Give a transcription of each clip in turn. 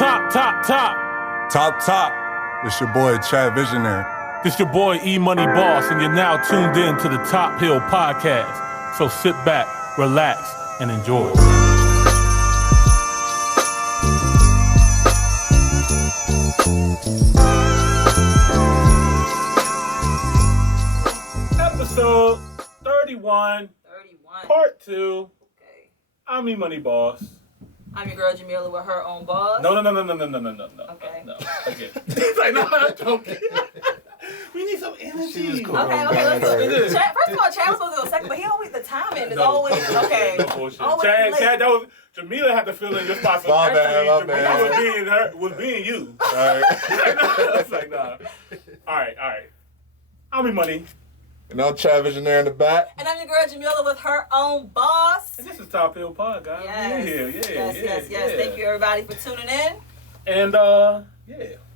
Top. This your boy, Chad Visionary. This your boy, E-Money Boss, and you're now tuned in to the Top Hill Podcast. So sit back, relax, and enjoy. Episode 31. Part 2. Okay. I'm E-Money Boss. I'm your girl Jamila with her own boss. No. Okay. No. Okay. It's like, no, I'm joking. We need some energy. Okay, let's do it. First of all, Chad was supposed to go second, but he always, the timing is always, okay. No bullshit. Always Chad, that was, Jamila had to fill in your spot. My bad. Jamila was being you. Alright. It's like, nah. Alright. I'm E-Money. And I'm Chad Visionary in the back. And I'm your girl Jamila with her own boss. And this is Top Hill Pod, guys. Yes. Yeah. Thank you everybody for tuning in. And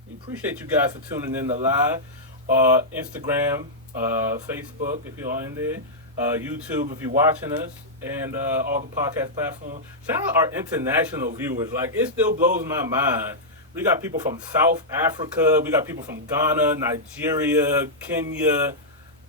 we appreciate you guys for tuning in to live. Instagram, Facebook if you're in there, YouTube if you're watching us, and all the podcast platforms. Shout out our international viewers. Like, it still blows my mind. We got people from South Africa, we got people from Ghana, Nigeria, Kenya,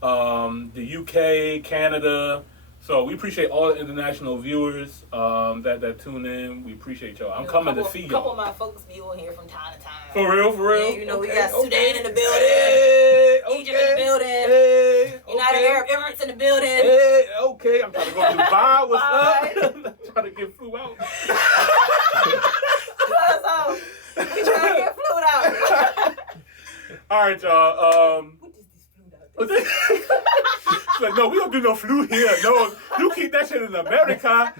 the UK, Canada. So we appreciate all the international viewers that tune in. We appreciate y'all. I'm coming to see y'all. A couple of my folks be on here from time to time. For real? Yeah, we got Sudan in the building. Hey, Egypt in the building. Hey, United Arab Emirates in the building. Hey, okay. I'm trying to go to Dubai. What's up? I'm trying to get flew out. So, we trying to get flued out. All right, y'all. What is this flued out? It's like, no, we don't do no flu here. No, you keep that shit in America.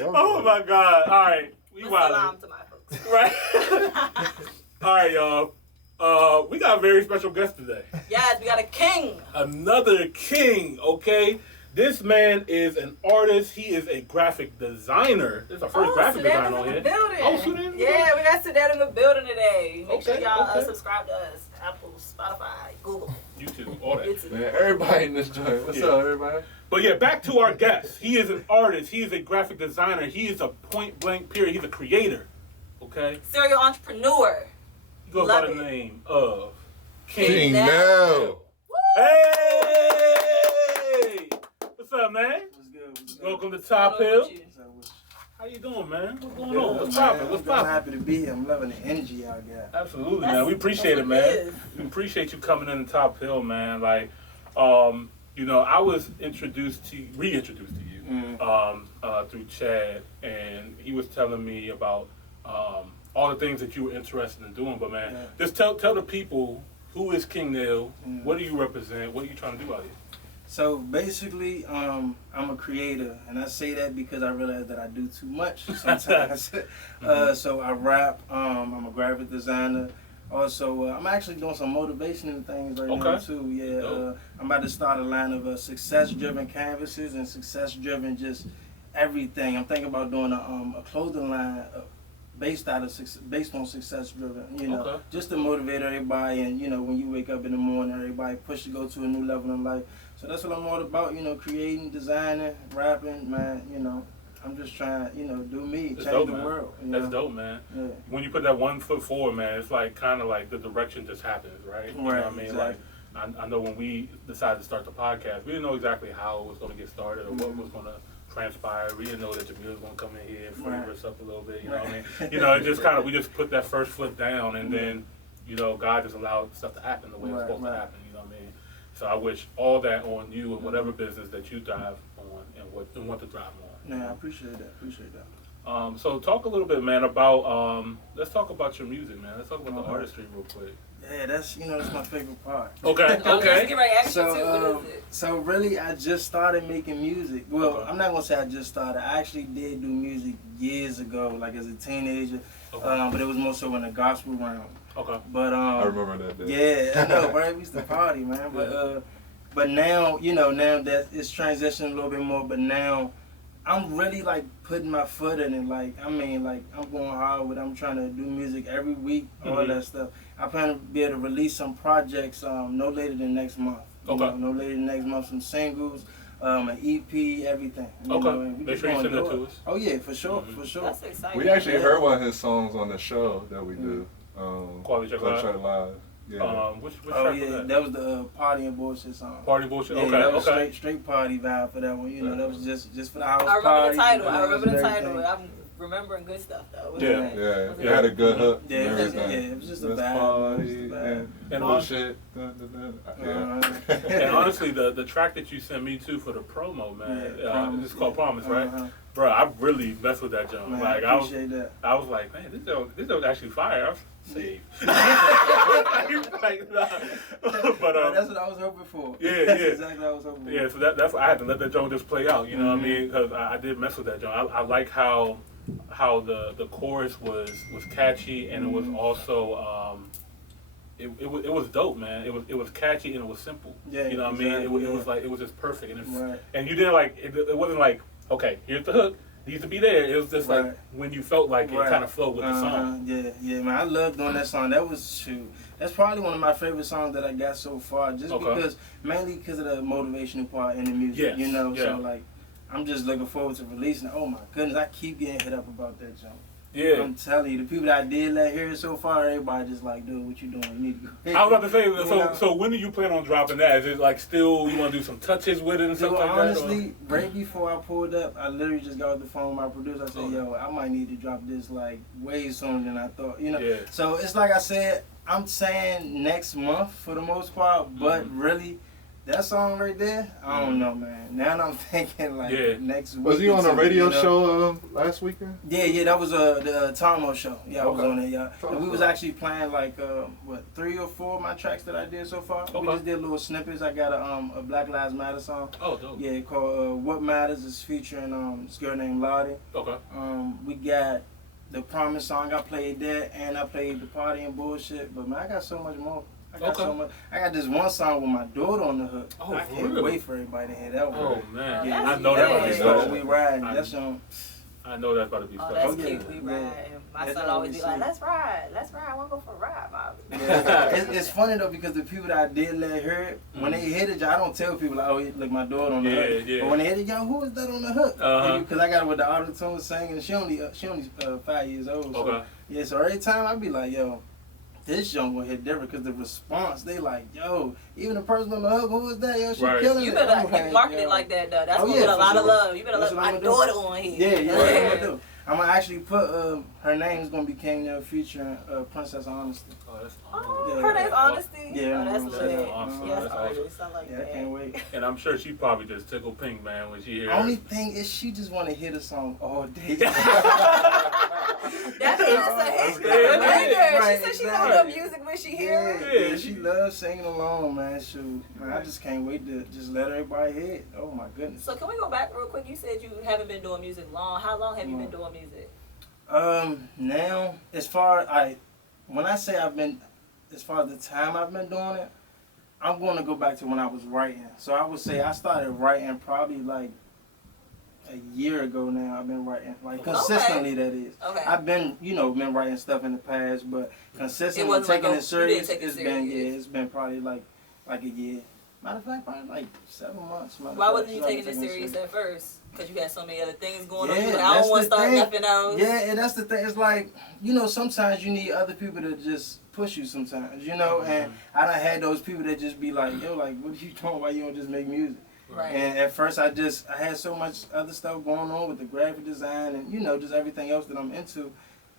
Oh my God! All right, we wildin'. To my folks. Right. All right, y'all. We got a very special guest today. Yes, we got a king. Another king. Okay. This man is an artist. He is a graphic designer. This is our first graphic designer on here. Oh, Sudan? Yeah, we got Sudan in the building today. Make sure y'all okay. Subscribe to us. Apple, Spotify, Google. YouTube, all that. YouTube. Man, everybody in this joint. What's up, everybody? But yeah, back to our guest. He is an artist. He is a graphic designer. He is a point blank period. He's a creator. Okay? Serial entrepreneur. He goes by the name of King Gnell. Hey! What's up, man? What's good? Welcome to Top Hill. How you doing, man? What's going on? What's poppin'? I'm happy to be here. I'm loving the energy y'all got. Absolutely, man. We appreciate it, man. We appreciate you coming in the Top Hill, man. Like, I was reintroduced to you through Chad, and he was telling me about all the things that you were interested in doing. But man, just tell the people, who is King Gnell? What do you represent? What are you trying to do out here? So basically, I'm a creator, and I say that because I realize that I do too much sometimes. So I rap. I'm a graphic designer. Also, I'm actually doing some motivational things right now too. Yeah, I'm about to start a line of success-driven canvases and success-driven just everything. I'm thinking about doing a clothing line based on success-driven. Just to motivate everybody. And when you wake up in the morning, everybody push to go to a new level in life. So that's what I'm all about. Creating, designing, rapping, man. I'm just trying, do me, change the world. That's dope, man. Yeah. When you put that 1 foot forward, man, it's like kind of like the direction just happens, right? You know what I mean? Exactly. Like, I know when we decided to start the podcast, we didn't know exactly how it was going to get started or what was going to transpire. We didn't know that Jamila was going to come in here and flavor us up a little bit. You know what I mean? It just kind of, we just put that first foot down, and then, God just allowed stuff to happen the way it's supposed to happen. You know what I mean? So I wish all that on you and whatever business that you drive on and want to drive on. Yeah, I appreciate that. So talk a little bit, man, about let's talk about your music, man. Let's talk about the artistry real quick. Yeah, that's my favorite part. Okay. So really, I just started making music. Well, I'm not gonna say I just started. I actually did do music years ago, like as a teenager. But it was more so in the gospel realm. Okay. But I remember that day. Yeah, I know, right? We used to party, man. But now, now that it's transitioning a little bit more. But now, I'm really like putting my foot in it. Like, I'm going hard with it. I'm trying to do music every week, all that stuff. I plan to be able to release some projects no later than next month. No later than next month, some singles. an EP, everything. You know, and we Make just sure you gonna send that do to it. us. Oh yeah, for sure, for sure. That's exciting. We actually heard one of his songs on the show that we do. Quality Check Live. Live. Yeah. Which Oh track yeah, was that was the Party and Bullshit song. Party Bullshit? Yeah, Okay, that was okay. straight party vibe for that one. You know, that was just for the house I remember party. the title. you know, I remember the and title. everything. I'm remembering good stuff though. Yeah. It had a good hook. Yeah, and it was, everything. it was just a Let's vibe. party It was just a vibe. And bullshit. Yeah. And honestly, the track that you sent me to for the promo, man, Yeah, it's called Promise, right? Uh-huh. Bro, I really messed with that joint. Man, Like I appreciate that. I was like, man, this don't actually fire. I was saved. Like, nah. But That's what I was hoping for. Yeah, That's yeah. exactly what I was hoping for. yeah, so that's I had to let that joint just play out. You know what I mean? Because I did mess with that joint. I like how the chorus was catchy, and it was also it was dope, man. It was catchy and it was simple. Yeah, you know what I exactly, mean? It yeah. was like it was just perfect, and Right. and you didn't like it wasn't like, okay, here's the hook, needs to be there. It was just like Right. when you felt like it Right. kind of flowed with the song. Yeah, man. I love doing that song. That was shoot. That's probably one of my favorite songs that I got so far. Just Okay. mainly because of the motivational part in the music. Yes, You know, yeah. so like, I'm just looking forward to releasing it. Oh my goodness, I keep getting hit up about that jump. Yeah. I'm telling you, the people that I did let hear it so far, everybody just like, dude, what you doing? You need to go. I was about to say, You know? so when do you plan on dropping that? Is it like still you want to do some touches with it and stuff Dude, like honestly, right before I pulled up, I literally just got off the phone with my producer. I said, Okay. yo, I might need to drop this like way sooner than I thought. You know? Yeah. So it's like I said, I'm saying next month for the most part, but really, that song right there, I don't know, man. Now I'm thinking like Yeah. next week. Was he or on a two, radio you know? show last weekend? Yeah, that was the Tomo show. Yeah, I was Okay. on it, yeah. And we was actually playing like, 3 or 4 of my tracks that I did so far. We Okay. just did little snippets. I got a Black Lives Matter song. Oh, dope. Yeah, called What Matters. Is featuring this girl named Lottie. Okay. We got the Promise song. I played that, and I played the Party and Bullshit. But man, I got so much more. I got so much. I got this one song with my daughter on the hook. Oh, I for can't real? wait for everybody to hear that one. Oh man, Yeah, I know that about to be that's special. We riding. I- That's on. I know that's about to be Oh, special. that's Oh, yeah. cute. We Yeah. ride. My That's son how always we be like, see. let's ride. I want to go for a ride, Mom. Yeah. It's funny though because the people that I did let hear it, when they hit it, I don't tell people like, oh, look, my daughter on the hook. Yeah. But when they hit it, yo, who is that on the hook? Uh-huh. Because I got it with the auto tune singing. She only 5 years old. So, Okay. yeah, so every time I be like, yo, this young will hit different because the response, they like, yo, even the person on the hook, who is that? Yo, she Right. killing You it. better I'm like, market yo. it like that, though. That's Oh, gonna yeah, get a for lot of sure. love. You better That's let what my I'ma do. daughter on here. Yeah, that's what I'm gonna do. I'm gonna actually put her name is gonna be Kinggnell featuring Princess Honesty. Oh, that's Oh, Yeah. her name's Honesty. Yeah, Oh, that's that's lit. awesome. Yes, That's artist. I like Yeah, I that. can't wait. And I'm sure she probably just tickled pink, man, when she hears. Only thing is she just want to hear the song all day. That's just a hit. good. Banger. Right, She said she exactly. love the music when she hear it. Yeah, Yeah, she loves singing along, man. Shoot, man, I just can't wait to just let everybody hear it. Oh my goodness. So can we go back real quick? You said you haven't been doing music long. How long have you been doing music? Now when I say as far as the time I've been doing it, I'm going to go back to when I was writing. So I would say I started writing probably like a year ago now. I've been writing like consistently. That is. Okay. I've been been writing stuff in the past, but consistently wasn't like taking you it serious. didn't take it It's been serious. it's been probably like a year. Matter of fact, probably like 7 months. Why wasn't you taking it serious at first? Because you had so many other things going on. Yeah, You were like, I that's don't want to the start thing. nothing else. Yeah, and that's the thing. It's like, sometimes you need other people to just push you sometimes, and I done had those people that just be like, yo, like, what are you doing? Why you don't just make music? Right. And at first I had so much other stuff going on with the graphic design and, just everything else that I'm into.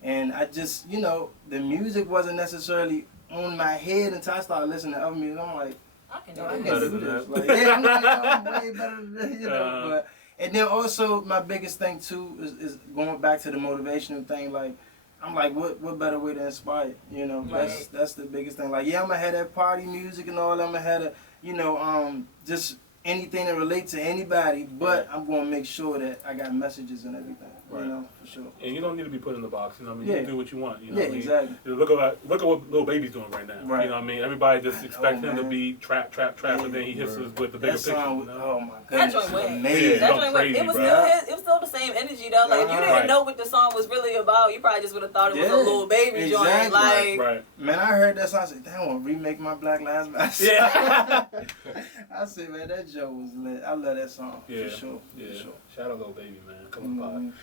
And I just, the music wasn't necessarily on my head until I started listening to other music. I'm like, I can I do can it. Better do than this. that. Like, yeah, I'm like, I'm way better than that, but, and then also my biggest thing too is going back to the motivational thing. Like, I'm like, what better way to inspire? Right. That's the biggest thing. Like, yeah, I'm gonna have that party music and all. I'm gonna have just anything that relates to anybody, but I'm gonna make sure that I got messages and everything. Right. For sure. And you don't need to be put in the box. You know what I mean? Yeah. You can do what you want. You know Yeah, what I mean? exactly. Look at what Lil Baby's doing right now. Right. You know what I mean? Everybody just I expects know, him to man. be trap, and then he hits us with the bigger That picture. song, You know? oh my That goodness, joint went. amazing. Yeah. That Go joint went. crazy, It was bro. it was still the same energy though. Like if you didn't Right. know what the song was really about, you probably just would have thought it was a Yeah, little baby joint. exactly. Like Right. Man, I heard that song. I said, "Damn, I want to remake my Black Lives Matter." Yeah. I said, man, that Joe was lit. I love that song Yeah, for sure. yeah. For sure. Shout out, little baby, man. Come on,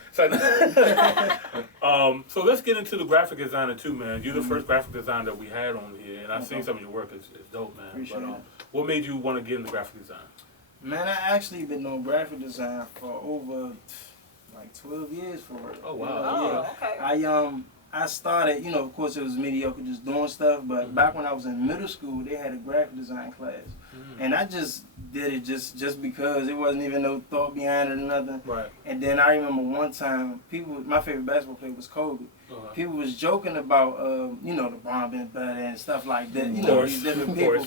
pod. So let's get into the graphic designer too, man. You're the first graphic designer that we had on here, and I've seen some of your work. It's dope, man. Appreciate it. What made you want to get into graphic design? Man, I actually been doing graphic design for over like 12 years for it. Oh, wow. Oh, okay. I started, of course it was mediocre just doing stuff, but back when I was in middle school, they had a graphic design class. And I just did it just because it wasn't even no thought behind it or nothing. Right. And then I remember one time, my favorite basketball player was Kobe. People was joking about, the bomb being better and stuff like that. These different people.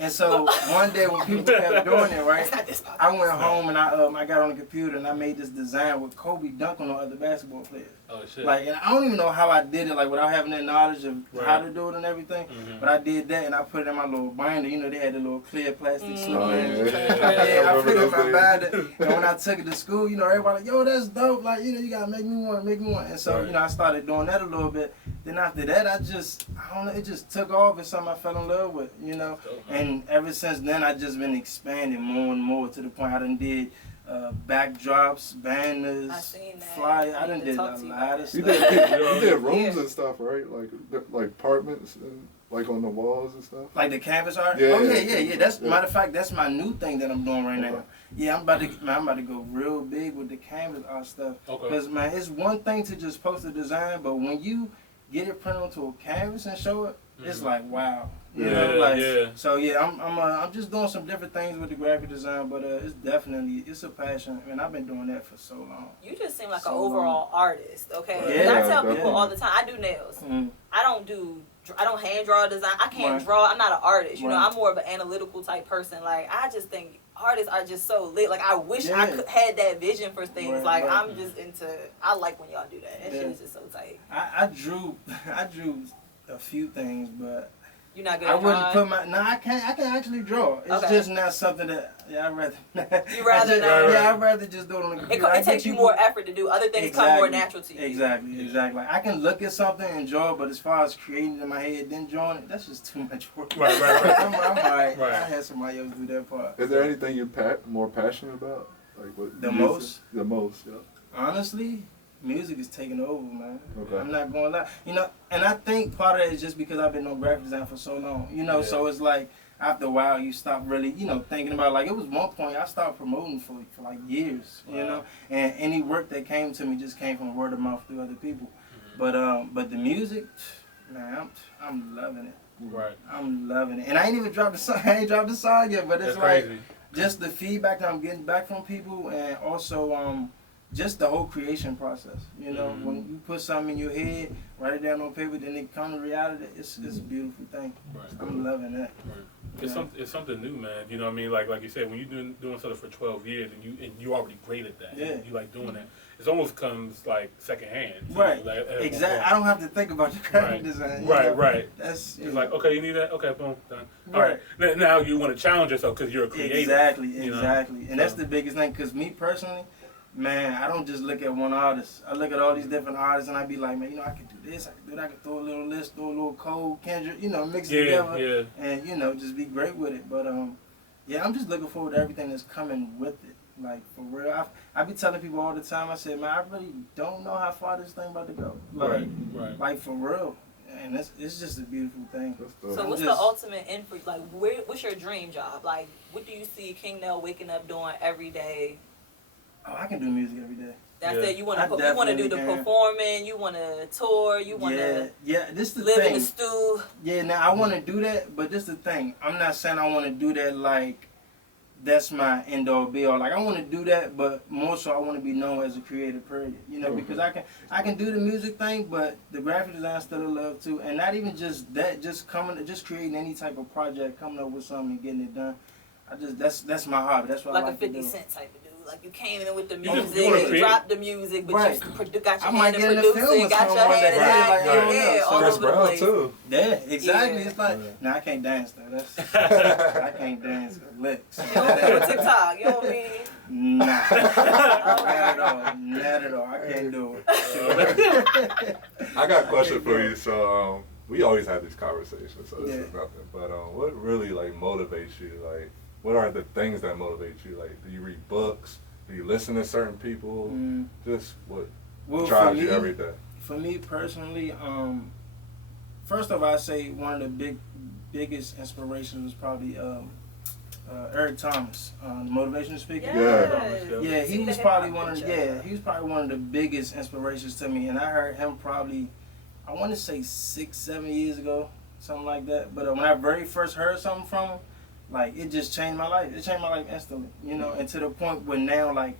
And so one day when people kept doing it, right, I went home and I got on the computer and I made this design with Kobe dunking on other basketball players. Oh, shit. Like, and I don't even know how I did it, like without having that knowledge of how to do it and everything. But I did that and I put it in my little binder. They had the little clear plastic slip. I put it in my binder. And when I took it to school, everybody like, yo, that's dope. Like, you gotta make me one. And so, I started doing that a little bit. Then after that, I don't know, it just took off. It's something I fell in love with, And ever since then, I just been expanding more and more to the point I done did backdrops, banners, flyers. I done did a lot of stuff. You did rooms and stuff, right? Like apartments and like on the walls and stuff. Like the canvas art? Yeah. Oh yeah. Matter of fact, that's my new thing that I'm doing right now. Yeah, I'm about to go real big with the canvas art stuff. Because man, it's one thing to just post a design, but when you get it printed onto a canvas and show it, it's like wow. So I'm just doing some different things with the graphic design, but it's a passion. I mean, I've been doing that for so long. You just seem like an overall artist, okay? Yeah, I tell people all the time, I do nails. I don't hand draw design. I can't draw. I'm not an artist. I'm more of an analytical type person. Like, I just think artists are just so lit. Like, I wish I had that vision for things. I'm just I like when y'all do that. That shit is just so tight. I drew a few things, but you're not good I at wouldn't drawing? put I can actually draw. It's just not something that I'd rather you rather not? Yeah, I'd rather just do it on the computer. It takes you more effort to do. Other things come more natural to you. Exactly. Like, I can look at something and draw, but as far as creating it in my head then drawing it, that's just too much work. Right. I'm alright. I had somebody else do that part. Is there anything you're more passionate about? Like what? The most? The most, yeah. Honestly, music is taking over, man. Okay. I'm not going to lie. And I think part of that is just because I've been on graphic design for so long. So it's like after a while you stop really, thinking about, like, it was one point I stopped promoting for like years, and any work that came to me just came from word of mouth through other people. But the music, man, I'm loving it. Right. I'm loving it. And I ain't even dropped the song. I ain't dropped the song yet, but it's like crazy. Just the feedback that I'm getting back from people, and also just the whole creation process. When you put something in your head, write it down on paper, then it come to reality. It's a beautiful thing. Right. I'm loving that. Right. It's something new, man. You know what I mean? Like you said, when you're doing something for 12 years and you already great at that. Yeah. You like doing that. It almost comes like secondhand. Right. Like, exactly. I don't have to think about the graphic design. Right. That's it's like, okay, you need that. Okay, boom, done. All right. Now you want to challenge yourself because you're a creator. Exactly. And that's the biggest thing. Because me personally, man, I don't just look at one artist. I look at all these different artists and I be like, man, I can do this, I can do that, I can throw a little list, throw a little Cole, Kendrick, mix it together and, just be great with it. But, I'm just looking forward to everything that's coming with it. Like, for real. I be telling people all the time, I said, man, I really don't know how far this thing about to go. Like, like for real. And it's just a beautiful thing. So what's the ultimate end for you? Like, what's your dream job? Like, what do you see King Gnell waking up doing every day? Oh, I can do music every day. That's it. You want to do the performing. You want to tour. You want to this the live thing. in the stew. Yeah, now I want to do that, but this the thing. I'm not saying I want to do that like that's my end all be all. Like, I want to do that, but more so I want to be known as a creator, period. Because I can do the music thing, but the graphic design still a love too, and not even just that. Just creating any type of project, coming up with something and getting it done. That's my hobby. That's what like I like a 50 to do. Cent type of dude. Like, you came in with the You music, you dropped the music, but you got your hand in producing, got your hand in acting, all over the place. Too. Yeah, exactly. Yeah. It's like, I can't dance though. I can't dance licks. You don't be on TikTok. You don't be. Nah, not at all. I can't do it. I got a question for you. So we always have these conversations, so this is nothing. But what really like motivates you, like what are the things that motivate you? Like, do you read books? Do you listen to certain people? Just what drives you every day? For me personally, first of all, I say one of the biggest inspirations was probably Eric Thomas, motivational speaker. Yes. He was probably one of the biggest inspirations to me, and I heard him probably, I want to say 6-7 years ago, something like that. But when I very first heard something from him, like, it just changed my life. It changed my life instantly, you know, and to the point where now, like,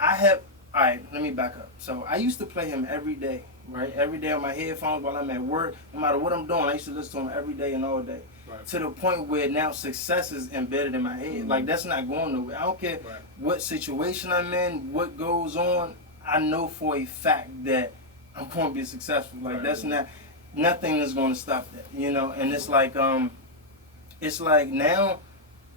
alright, let me back up. So I used to play him every day, right? Every day on my headphones while I'm at work. No matter what I'm doing, I used to listen to him every day and all day. Right. To the point where now success is embedded in my head. Like, that's not going nowhere. I don't care what situation I'm in, what goes on. I know for a fact that I'm going to be successful. Like, that's not, nothing is going to stop that, you know? And it's like now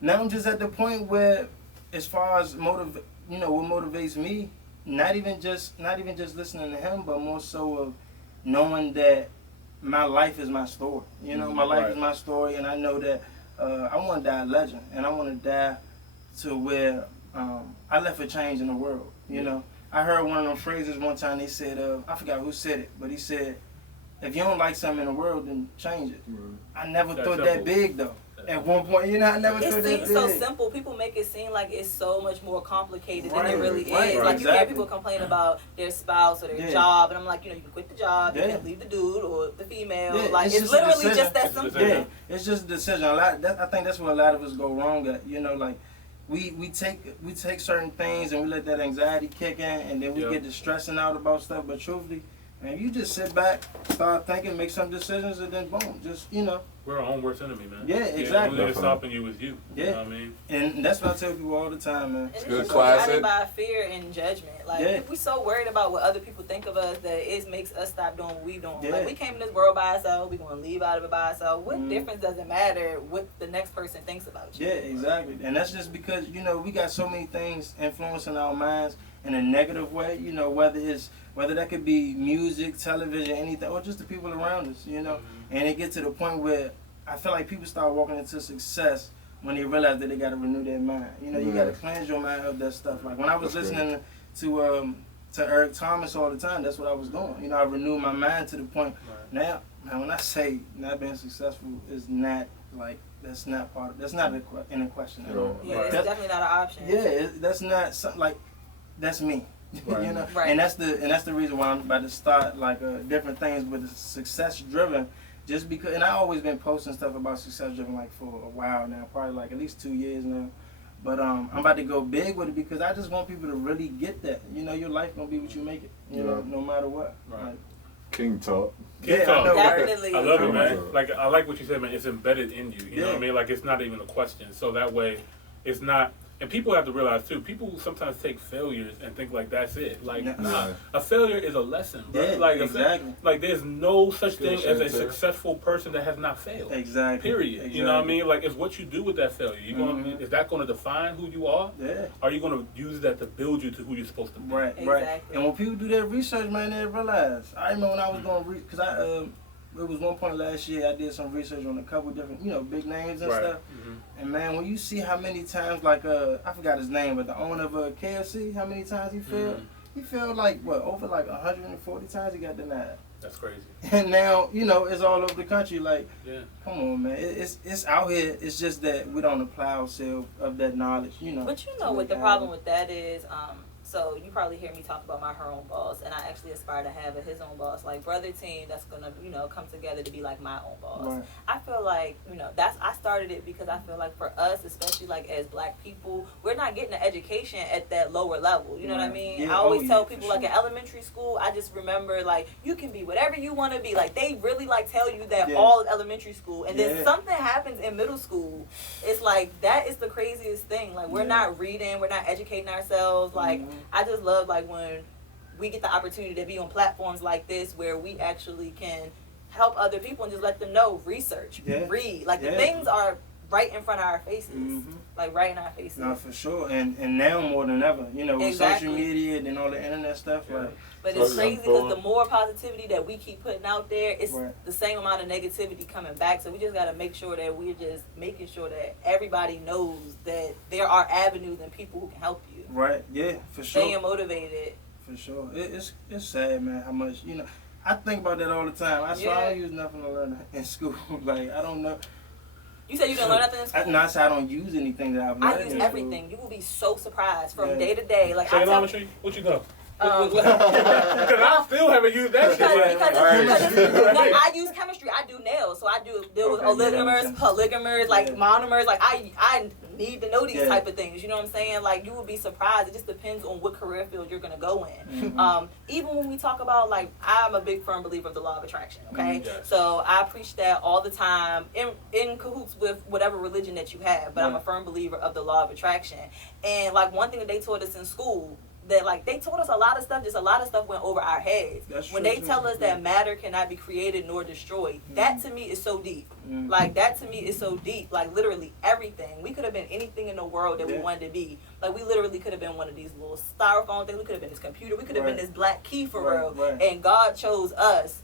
I'm just at the point where, as far as what motivates me, not even just listening to him, but more so of knowing that my life is my story. You know, my life is my story, and I know that I want to die a legend, and I want to die to where I left a change in the world. You know, I heard one of them phrases one time. They said, I forgot who said it, but he said, "If you don't like something in the world, then change it." I never thought that big though. At one point, you know, I never thought that big. It seems so simple. People make it seem like it's so much more complicated than it really is. Like, you hear people complain about their spouse or their job, and I'm like, you know, you can quit the job, you can leave the dude or the female. Like, it's literally just that simple. Yeah, it's just a decision. I think that's where a lot of us go wrong at. You know, like, we take certain things and we let that anxiety kick in, and then we get to stressing out about stuff. But truthfully, man, you just sit back, start thinking, make some decisions, and then boom, just, you know. We're our own worst enemy, man. Yeah, exactly. The only thing stopping you is you. Yeah. You know what I mean? And that's what I tell people all the time, man. And it's good just classic. surrounded by fear and judgment. Like, we so worried about what other people think of us that it makes us stop doing what we doing. Yeah. Like, we came in this world by ourselves, we gonna leave out of it by ourselves. What difference does it matter what the next person thinks about you? Yeah, exactly. And that's just because, you know, we got so many things influencing our minds in a negative way, you know, whether that could be music, television, anything, or just the people around us, you know. And it gets to the point where I feel like people start walking into success when they realize that they got to renew their mind. You know, you got to cleanse your mind of that stuff. Like, when I was listening to Eric Thomas all the time, that's what I was doing. You know, I renewed my mind to the point. Now, man, when I say not being successful is not, like, that's not in a question at all. Yeah, it's definitely not an option. Yeah, that's not something, like, that's me. You know, and that's the reason why I'm about to start, like, different things with success driven. Just because, and I've always been posting stuff about success driven, like, for a while now, probably like at least 2 years now. But I'm about to go big with it because I just want people to really get that. You know, your life gonna be what you make it. You know, no matter what. Right. King talk. King talk. I know, Definitely. I love it, man. Like, I like what you said, man. It's embedded in you. You know what I mean? Like, it's not even a question. So that way, it's not. And people have to realize too. People sometimes take failures and think like that's it. Like, nah, a failure is a lesson, bro. Yeah, like, exactly. Like, there's no such thing as a successful person that has not failed. Exactly. Period. Exactly. You know what I mean? Like, it's what you do with that failure. You gonna is that going to define who you are? Yeah. Or are you going to use that to build you to who you're supposed to be? Right. Exactly. And when people do that research, man, they realize. I remember when I was doing because it was one point last year I did some research on a couple different, you know, big names and stuff. And man, when you see how many times, like, I forgot his name, but the owner of KFC, how many times he failed? He failed like, what, over like 140 times he got denied. That's crazy. And now, you know, it's all over the country. Like, come on, man. It's out here. It's just that we don't apply ourselves of that knowledge, you know. But you know what the problem with that is, so you probably hear me talk about my her own boss, and I actually aspire to have his own boss, like brother team that's gonna, you know, come together to be like my own boss. Right. I feel like, you know, I started it because I feel like for us, especially like as black people, we're not getting an education at that lower level. You know what I mean? Yeah. I always tell people like in elementary school, I just remember like you can be whatever you want to be. Like they really like tell you that all of elementary school, and then something happens in middle school. It's like that is the craziest thing. Like we're not reading, we're not educating ourselves. Like I just love like when we get the opportunity to be on platforms like this where we actually can help other people and just let them know, research, read. Like the things are right in front of our faces. Like right in our faces. No, for sure. And now more than ever, you know, with social media and all the internet stuff, But it's crazy because the more positivity that we keep putting out there, it's the same amount of negativity coming back. So we just got to make sure that we're just making sure that everybody knows that there are avenues and people who can help you. Right. Yeah, for sure. Staying motivated. For sure. It's sad, man, how much, you know, I think about that all the time. I swear I don't use nothing to learn in school. Like, I don't know. You said you didn't learn nothing in school? No, I said I don't use anything that I've learned. I use everything. You will be so surprised from day to day. Like, trigonometry? What you know? Because I still haven't used that shit. Because I use chemistry. I do nails, so I deal with oligomers, polygomers, like monomers. Like I need to know these type of things. You know what I'm saying? Like you would be surprised. It just depends on what career field you're gonna go in. Mm-hmm. Even when we talk about like, I'm a big firm believer of the law of attraction. Okay, so I preach that all the time in cahoots with whatever religion that you have. But I'm a firm believer of the law of attraction. And like one thing that they taught us in school, that like they told us a lot of stuff, just a lot of stuff went over our heads. When they tell us that matter cannot be created nor destroyed, that to me is so deep. Like that to me is so deep. Like literally everything. We could have been anything in the world that we wanted to be. Like we literally could have been one of these little styrofoam things. We could have been this computer. We could have been this black key for real. And God chose us.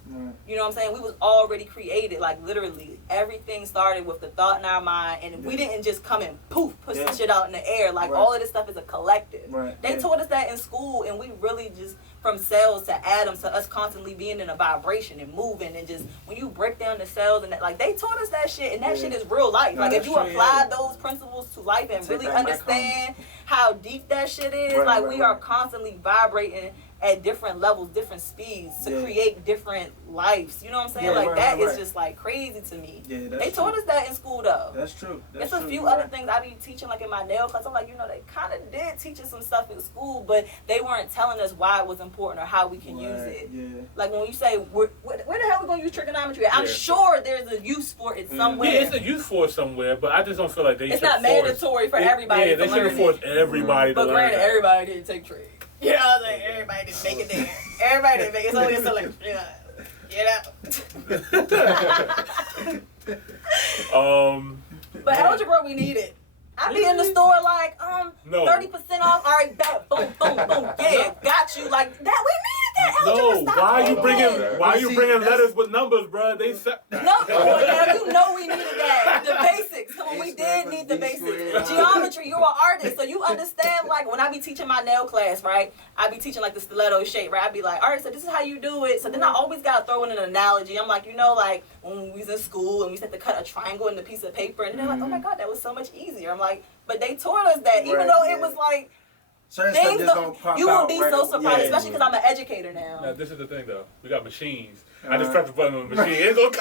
You know what I'm saying? We was already created. Like literally everything started with the thought in our mind, and we didn't just come and poof put some shit out in the air. Like all of this stuff is a collective. They taught us that in school, and we really just, from cells to atoms to us constantly being in a vibration and moving, and just when you break down the cells and that, like they taught us that shit, and that shit is real life. Like if you apply those principles to life and really understand how deep that shit is, like we are constantly vibrating at different levels, different speeds to create different lives. You know what I'm saying? Like that is just like crazy to me. They taught us that in school though. That's true. There's a few other things I be teaching like in my nail class. I'm like, you know, they kind of did teach us some stuff in school, but they weren't telling us why it was important or how we can use it. Like when you say, where the hell are we gonna use trigonometry? I'm sure there's a use for it somewhere. Yeah, it's a use for it somewhere, but I just don't feel like they. It's not mandatory for everybody. Yeah, they should have forced everybody. But granted, everybody didn't take trig. You know what I'm saying? Everybody didn't make it there. Everybody didn't make it. It's only a selection. You know. But algebra we need it. I be in the store like 30% off. All right, bet. Boom, boom, boom. Yeah, got you. Like that. We needed that algebra. No, why you bringing letters with numbers, bro? They you know we needed that. The basics. Come on, we did need the basics. Geometry. You're an artist, so you understand. Like when I be teaching my nail class, right? I be teaching like the stiletto shape, right? I be like, all right, so this is how you do it. So then I always gotta throw in an analogy. I'm like, you know, like when we was in school and we had to cut a triangle in a piece of paper, and they're like, oh my god, that was so much easier. I'm like, but they taught us that, even though it was like things you will be so surprised, especially because I'm an educator now. Now this is the thing though, we got machines. I just press the button on the machine. It's gonna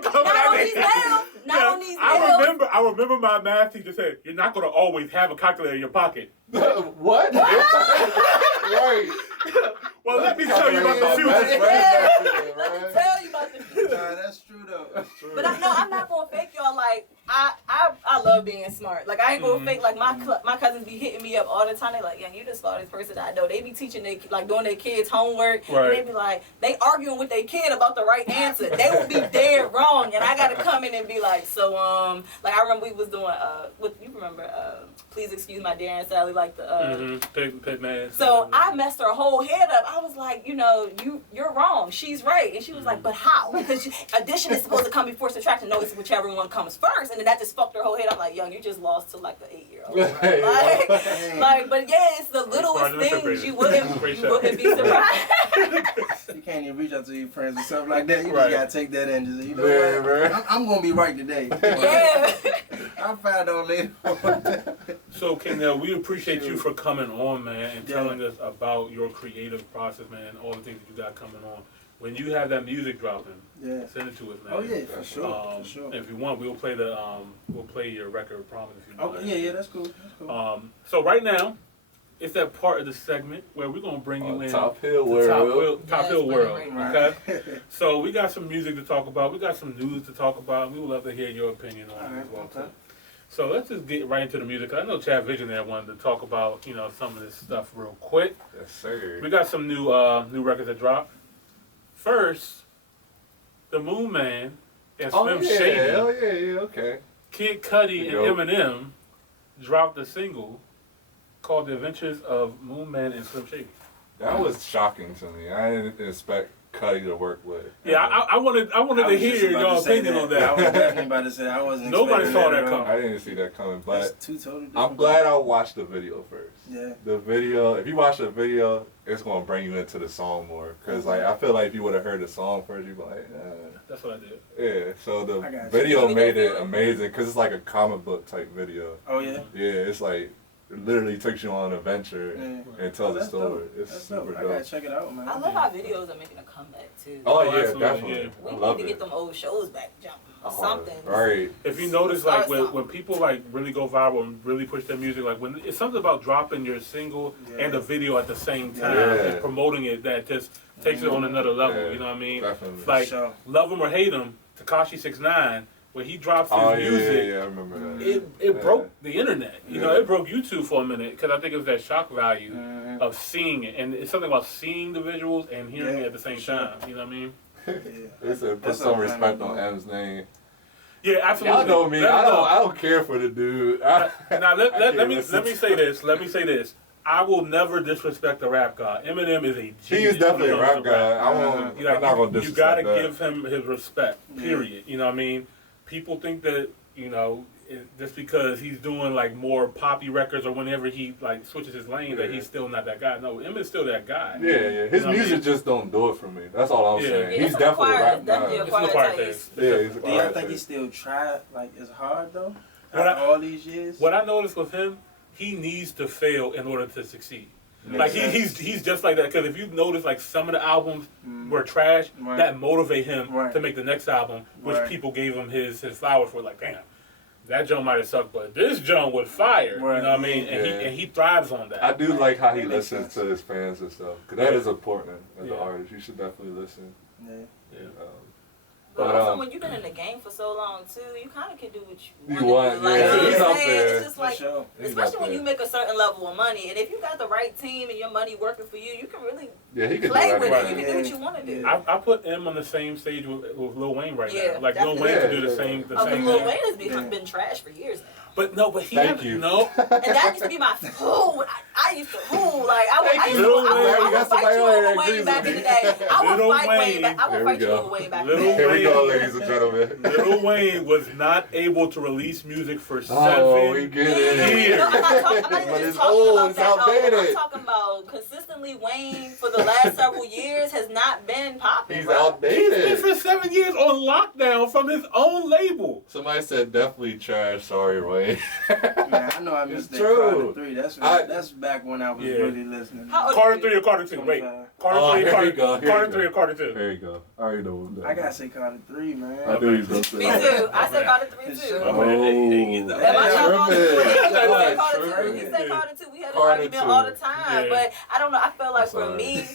come Not on these nails. Not on these nails. I remember my math teacher said, "You're not gonna always have a calculator in your pocket." What? Right. Well, let me tell you about the future. Let me tell you about the future. That's true though. That's true. But I'm not gonna fake y'all. Like I love being smart. Like I ain't gonna fake. Like my cousins be hitting me up all the time. They like, yeah, you the smartest person I know. They be teaching doing their kids homework. And they be like, they arguing with their kid about the right answer. They will be dead wrong, and I gotta come in and be like, so like I remember we was doing you remember please excuse my dear Aunt Sally, like the pig man. So I messed her whole head up. I was like, you know, you're wrong. She's right, and she was like, but how? Because addition is supposed to come before subtraction. No, it's whichever one comes first, and then that just fucked her whole head. I'm like, yo, you just lost to like the 8-year-old. But yeah, it's the littlest things you wouldn't be surprised. You can't even reach out to your friends or something like that. You just gotta take that in. Just, you know what? I'm gonna be right today. Yeah. I'll find out later. So, Kinggnell, we appreciate you for coming on, man, and telling us about your creative process, man, all the things that you got coming on. When you have that music dropping, send it to us, man. Oh yeah, for sure. If you want, we'll play your record, Promise, if you want. Okay, yeah, that's cool. That's cool. So right now, it's that part of the segment where we're gonna bring you in Top Hill World. Top Hill World. Okay. So we got some music to talk about. We got some news to talk about. We would love to hear your opinion on it as well too. So let's just get right into the music. I know Chad Visionaire wanted to talk about some of this stuff real quick. Yes, sir. We got some new records that dropped. First, the Moon Man and Slim Shady. Oh yeah, okay. Kid Cudi and Eminem dropped a single called The Adventures of Moon Man and Slim Shady. That was shocking to me. I didn't expect Cudi to work with. Yeah, I wanted to hear your opinion on that. I was definitely about to say I wasn't. Nobody saw that coming. I didn't see that coming, but two totally I'm glad I watched the video first. Yeah. The video, if you watch the video, it's gonna bring you into the song more. Cause like I feel like if you would have heard the song first, you'd be like, That's what I did. yeah. So the video made it amazing because it's like a comic book type video. Oh yeah. Yeah, it's like. It literally takes you on an adventure and tells a story. Dope. It's super dope. I gotta check it out, man. I love how videos are making a comeback too. Oh yeah, absolutely, definitely. yeah. We need to get them old shows back jumping or something. Right. If you notice, like when people like really go viral and really push their music, like when it's something about dropping your single and the video at the same time and promoting it that just takes it on another level. Yeah, you know what I mean? Definitely. Like love him or hate him, Tekashi 6ix9ine. When he drops his music, I remember that. It broke the internet. You know, it broke YouTube for a minute because I think it was that shock value of seeing it, and it's something about seeing the visuals and hearing it at the same time. You know what I mean? They said put some respect on M's name. Yeah, absolutely. Y'all know me. I don't care for the dude. Now let me say this. Let me say this. I will never disrespect the rap god. Eminem is a genius. He is definitely a rap god. I'm not gonna disrespect You gotta that. give him his respect. Period. You know what I mean? People think that, you know, just because he's doing like more poppy records or whenever he like switches his lane that he's still not that guy. No, Eminem's still that guy. Yeah. His music just don't do it for me. That's all I'm saying. Yeah, he's definitely a rap guy. It's an acquired taste. Yeah, he's a Do y'all think he still tried like as hard though? All these years? What I noticed with him, he needs to fail in order to succeed. Like he's just like that, because if you notice, like some of the albums were trash, that motivate him to make the next album, which people gave him his flowers for. Like, damn, that joint might have sucked, but this joint was fire. You know what I mean? And he thrives on that. I do like how he listens to his fans and stuff, because that is important as an artist. You should definitely listen. But also, when you've been in the game for so long too, you kind of can do what you want. Like, yeah, you know he's what I'm out saying? there. It's just like, especially when you make a certain level of money, and if you got the right team and your money working for you, you can really play with it. You can do what you want to do. I put him on the same stage with Lil Wayne right now. Like Lil definitely. Wayne could do the same. Lil Wayne has been trash for years now. But he Thank hasn't. you. No. And that used to be my I used to like I would fight you over Wayne back in the day. I would fight Wayne back. I would fight you over Wayne back in the day. Here we go, ladies and gentlemen. Lil Wayne was not able to release music for 7 we get it. years. I'm not even just talking about that album. I'm talking about consistently Wayne for the last several years has not been popping. He's bro. outdated. He's been for 7 years on lockdown from his own label. Somebody said definitely trash. Sorry, Wayne. Man, I know I missed that true. Carter 3. That's back when I was really listening. Carter 3 or Carter 2? Wait. Carter 3 or Carter 2? There you go. I already know. I gotta say Carter 3, man. I knew he was gonna say Me that. too. I said Carter 3 too. Oh, Am I not wrong? He said Carter 2. We had an argument all the time, but I don't know. I felt like for me,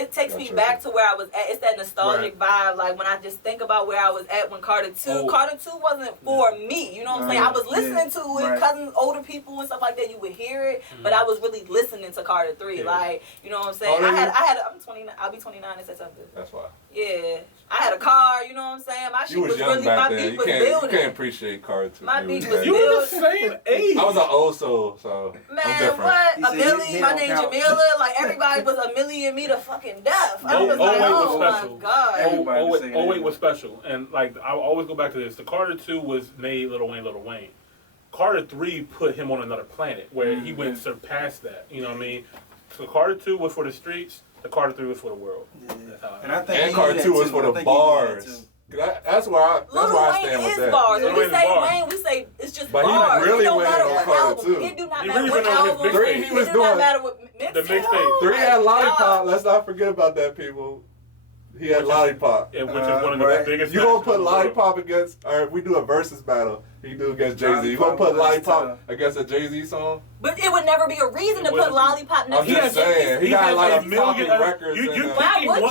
it takes me back to where I was at. It's that nostalgic vibe. Like when I just think about where I was at when Carter 2. Carter 2 wasn't for me. You know what I'm saying? I was listening to it, cousins, older people and stuff like that. You would hear it, but I was really listening to Carter 3. Like, you know what I'm saying? I'm 29. I'll be 29 in September. That's why. Yeah. I had a car, you know what I'm saying? My shit was really, my beat was building. You can't appreciate Carter 2. My beat was You were the same age. I was an old soul, so man, I'm different. what? A Millie, my name Jamila, like everybody was a Millie and me to fucking death. I was like, oh my god. 08 was special, and like I always go back to this. The Carter 2 was made Lil Wayne. Carter 3 put him on another planet where he went surpassed that. You know what I mean? So Carter 2 was for the streets. The Carter 3 was for the world. And Carter 2 was for the bars. That's where I stand with that. Bars. When we say Wayne, we say it's just but bars. He really it don't went matter on what Carter album. 2. It do not He matter really what went on his album. big stage. It do not matter what the mixtape. 3 had Lollipop. Let's not forget about that, people. He had Lollipop. Which is one of the biggest. You gonna put Lollipop against, or if we do a versus battle, he do against Jay-Z. You gonna put Lollipop against a Jay-Z song? But it would never be a reason to put Lollipop next I'm just saying. He got like a million records.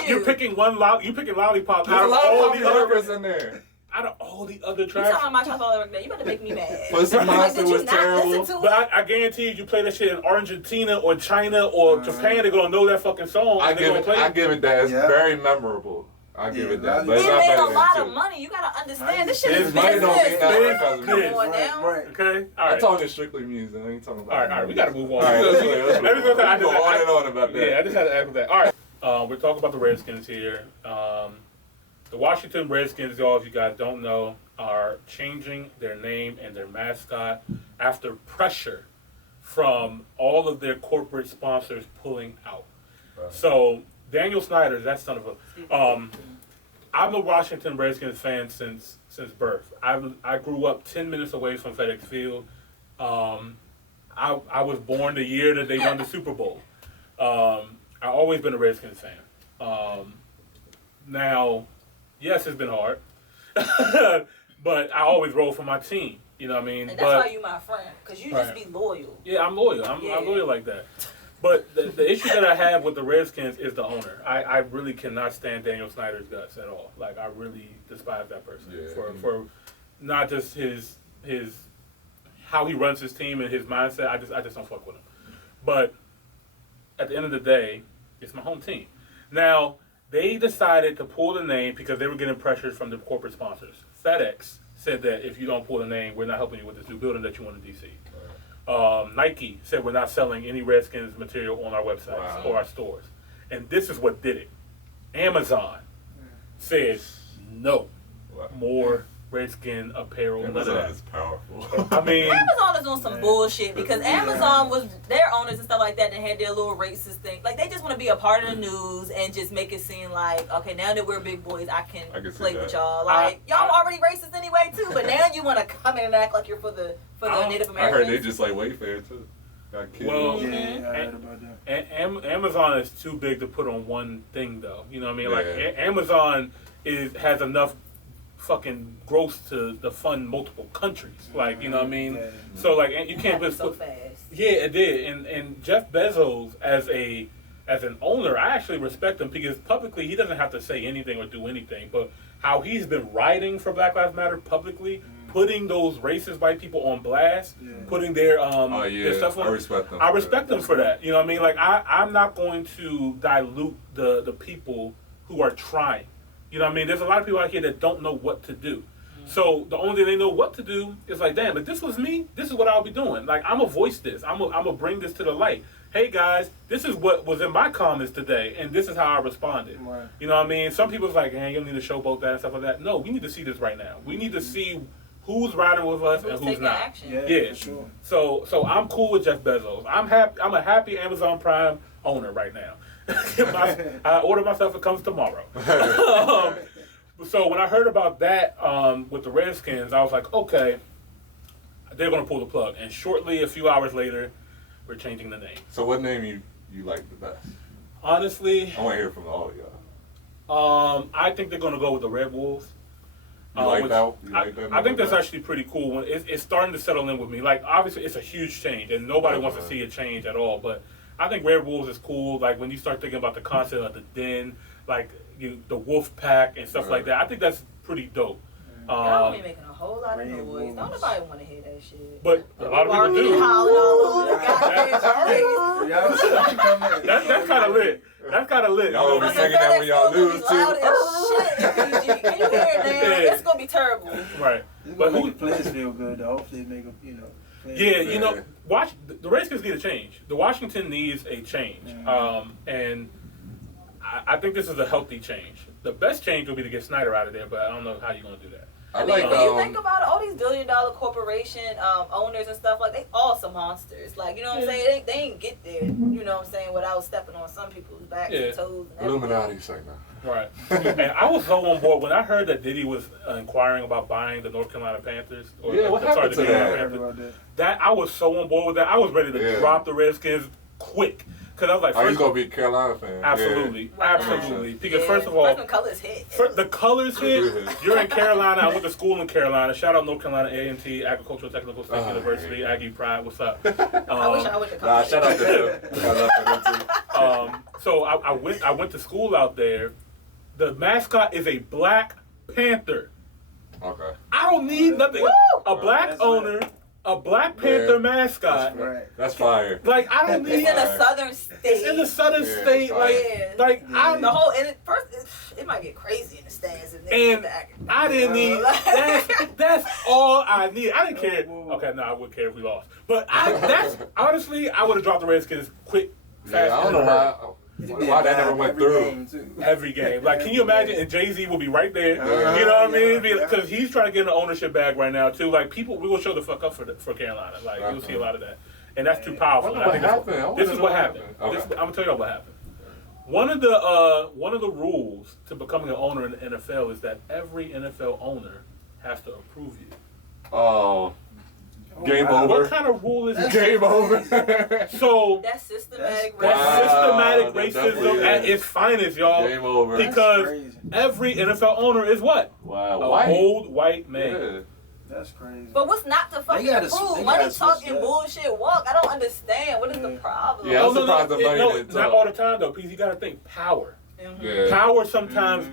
You're picking Lollipop out of all the records in there. Out of all the other tracks. You talking about my top record? You better make me mad. Pussy Monster was terrible. But I guarantee you play that shit in Argentina or China or Japan, they're gonna know that fucking song. I give it that. It's very memorable. I give it that. He But it's not made better a than lot two. of money. You gotta understand. This shit is Money don't business. mean nothing because of Come music. on now. Right. Okay. All I'm right. talking strictly music. I ain't talking about. All right. We gotta move on. All right, let's move on. Every single time I Go on and on about that. Yeah, I just had to add that. All right. We're talking about the Redskins here. The Washington Redskins, y'all, if you guys don't know, are changing their name and their mascot after pressure from all of their corporate sponsors pulling out. Right. So Daniel Snyder, that son of a. I'm a Washington Redskins fan since birth. I grew up 10 minutes away from FedEx Field. I was born the year that they won the Super Bowl. I've always been a Redskins fan. Now, yes, it's been hard, but I always roll for my team. You know what I mean? And that's why you my friend, because you just be loyal. Yeah, I'm loyal. I'm loyal like that. But the issue that I have with the Redskins is the owner. I really cannot stand Daniel Snyder's guts at all. Like, I really despise that person for not just his how he runs his team and his mindset. I just don't fuck with him. But at the end of the day, it's my home team. Now, they decided to pull the name because they were getting pressures from the corporate sponsors. FedEx said that if you don't pull the name, we're not helping you with this new building that you want in D.C. Nike said we're not selling any Redskins material on our websites or our stores. And this is what did it. Amazon said no more Redskin apparel. Amazon is powerful. I mean, Amazon is on some bullshit because Amazon was their owners and stuff like that and had their little racist thing. Like, they just want to be a part of the news and just make it seem like, okay, now that we're big boys, I can play with y'all. Like, y'all already racist anyway too, but now you want to come in and act like you're for the Native Americans. I heard they just like Wayfair too. Got killed. Well, Yeah, I heard about that. Amazon is too big to put on one thing, though. You know what I mean? Like, Amazon has enough fucking gross to fund multiple countries. Like, you know what I mean? Yeah. So, like, you can't just so put... fast. Yeah, it did. And Jeff Bezos, as an owner, I actually respect him because publicly he doesn't have to say anything or do anything. But how he's been writing for Black Lives Matter publicly, putting those racist white people on blast, putting their their stuff on. I respect them for that. You know what I mean? Like, I'm not going to dilute the people who are trying. You know what I mean? There's a lot of people out here that don't know what to do. So the only thing they know what to do is like, damn, if this was me, this is what I'll be doing. Like, I'm going to voice this. I'm going to bring this to the light. Hey, guys, this is what was in my comments today, and this is how I responded. Right. You know what I mean? Some people's like, hey, you don't need to showboat that and stuff like that. No, we need to see this right now. We need to see who's riding with us and who's not. Action. Yeah. For sure. So I'm cool with Jeff Bezos. I'm a happy Amazon Prime owner right now. I order myself, it comes tomorrow. So when I heard about that with the Redskins, I was like, okay, they're going to pull the plug. And shortly, a few hours later, we're changing the name. So what name you like the best? Honestly, I want to hear from all of y'all. I think they're going to go with the Red Wolves. You like that? I think that's actually pretty cool. It's starting to settle in with me. Like, obviously, it's a huge change, and nobody wants to see a change at all. But I think Red Wolves is cool. Like, when you start thinking about the concept of the den, like the wolf pack and stuff like that, I think that's pretty dope. Y'all be making a whole lot of noise. Don't nobody want to hear that shit. But a lot of people do. That's kind of lit. That's kind of lit. Y'all gonna be singing that when y'all lose too. Can you hear it now? It's gonna be terrible. Right. But who players feel good though? Hopefully they make them, Yeah, you know, the Redskins need a change. The Washington needs a change, and I think this is a healthy change. The best change would be to get Snyder out of there, but I don't know how you're gonna do that. I mean, when you think about it, all these billion-dollar corporation owners and stuff, like, they all some monsters. Like, you know what I'm saying? They ain't get there, you know what I'm saying, without stepping on some people's backs and toes and everything. Illuminati say no. Right. And I was so on board when I heard that Diddy was inquiring about buying the North Carolina Panthers. What happened to that? That I was so on board with that. I was ready to drop the Redskins quick. Because I was like, you gonna be a Carolina fan? Absolutely, absolutely. Because first of all, the colors hit. The colors hit. You're in Carolina. I went to school in Carolina. Shout out North Carolina A&T, Agricultural Technical State University, Aggie Pride. What's up? I wish I went to college. Shout out to them. So I went to school out there. The mascot is a Black Panther. Okay. I don't need nothing. A black owner. A Black Panther mascot. That's fire. Like, I don't need. It's in a southern state. It's in the southern state. Like the whole. And first, it might get crazy in the stands if And back. I didn't need that's all I need. I didn't care. Okay, no, I would care if we lost. But that's honestly, I would have dropped the Redskins quick, fast. I don't know why that never went through. Every game. Like, can you imagine? And Jay-Z will be right there. You know what I mean? Because he's trying to get an ownership bag right now, too. Like, people, we will show the fuck up for Carolina. Like, you'll see a lot of that. And that's too powerful. I think this is what happened. Okay. I'm going to tell you what happened. One of the rules to becoming an owner in the NFL is that every NFL owner has to approve you. Oh. Game over. What kind of rule is it? Game over. So that's systematic racism at its finest, y'all. Game over. Because every NFL owner is what? Wow. A old white man. Yeah. That's crazy. But what's not to fucking prove? Money talk and bullshit walk. I don't understand. What is the problem? Yeah, I'm surprised the money didn't not talk. all the time though, because you got to think power. Yeah. Power sometimes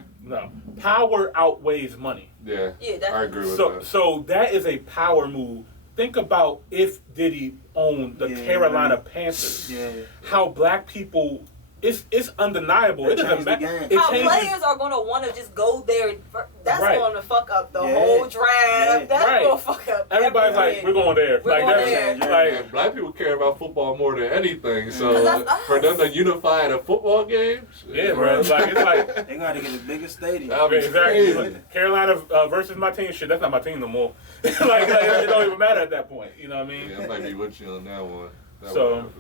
power outweighs money. Yeah. Yeah, I agree with that. So that is a power move. Think about if Diddy owned the Carolina Panthers. Yeah. How black people. It's undeniable. It doesn't matter. How players are going to want to just go there. That's going to fuck up the whole draft. Right. That's going to fuck up. Everybody's like, we're going there. Like, black people care about football more than anything. So for them to unify at a football game, yeah, bro. It's like they got to get the biggest stadium. Exactly. Carolina versus my team. Shit, that's not my team no more. like it don't even matter at that point. You know what I mean? Yeah, I might be with you on that one. So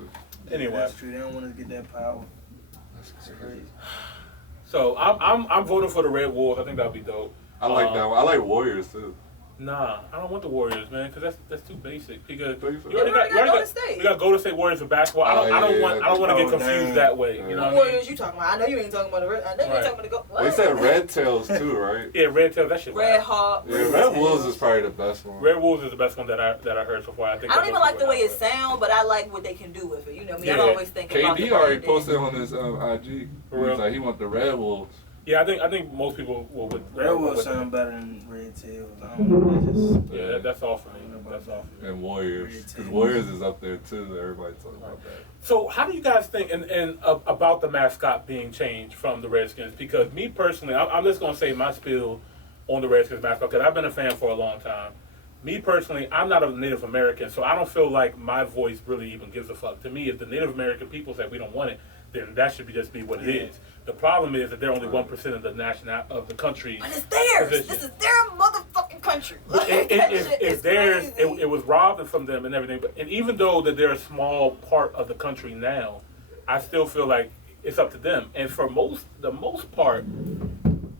anyway, that's true. They don't want to get that power. That's crazy. So I'm voting for the Red Wolves. I think that'd be dope. I like that one. I like Warriors too. Nah, I don't want the Warriors, man, because that's too basic. Because you already got Golden State Warriors for basketball. I don't want to get confused that way. You know what Warriors you talking about? I know you ain't talking about the Red. I know you ain't talking about the They said Red Tails too, right? Yeah, Red Tails. That shit. Red Hawks. Yeah, Red Wolves is probably the best one. Red Wolves is the best one that I heard so far. I think. I don't even like the way it sounds, but I like what they can do with it. You know me. I'm always thinking about the KD already posted on his IG. He's like he want the Red Wolves. Yeah, I think most people will with Red Wolves sound better than Red Tails. I don't know. That's all for me. That's all for me. And Warriors, because Warriors is up there too. Everybody's talking about that. So, how do you guys think and about the mascot being changed from the Redskins? Because me personally, I'm just gonna say my spiel on the Redskins mascot because I've been a fan for a long time. Me personally, I'm not a Native American, so I don't feel like my voice really even gives a fuck. To me, if the Native American people say we don't want it, then that should just be what it is. The problem is that they're only 1% of the country. But it's theirs. Position. This is their motherfucking country. If theirs, it was robbed from them and everything. And even though that they're a small part of the country now, I still feel like it's up to them. And for the most part,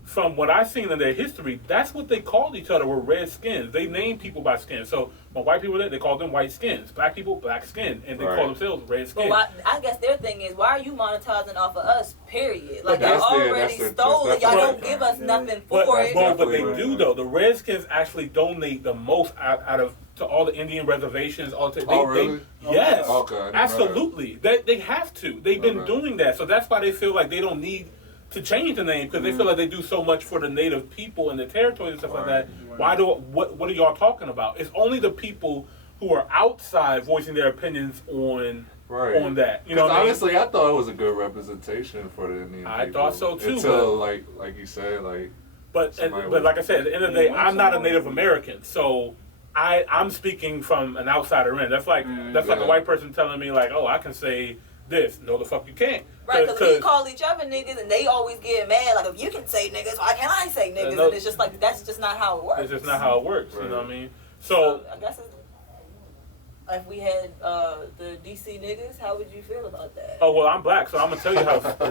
from what I've seen in their history, that's what they called each other were red skins. They named people by skin. So when white people were there, they called them white skins. Black people, black skin. And they call themselves red skin. Well, I guess their thing is, why are you monetizing off of us, period? Like, you already stole it. Y'all don't give us nothing for it. But they do, though. The Redskins actually donate the most out of to all the Indian reservations. Really? Yes. Okay. Absolutely. They have to. They've been doing that. So that's why they feel like they don't need to change the name because they feel like they do so much for the native people and the territories and stuff like that. What are y'all talking about? It's only the people who are outside voicing their opinions on that. You know, honestly, I thought it was a good representation for the Indian people. I thought so too. Until like you said, But like I said, at the end of the day, I'm not a Native American, so I'm speaking from an outsider in. That's like a white person telling me like, oh, I can say this. No, the fuck you can't. Right, because we call each other niggas, and they always get mad. Like, if you can say niggas, why can't I say niggas? And it's just like, that's just not how it works. It's just not how it works. Right. You know what I mean? So I guess if we had the DC niggas, how would you feel about that? Oh, well, I'm black, so I'm going to tell you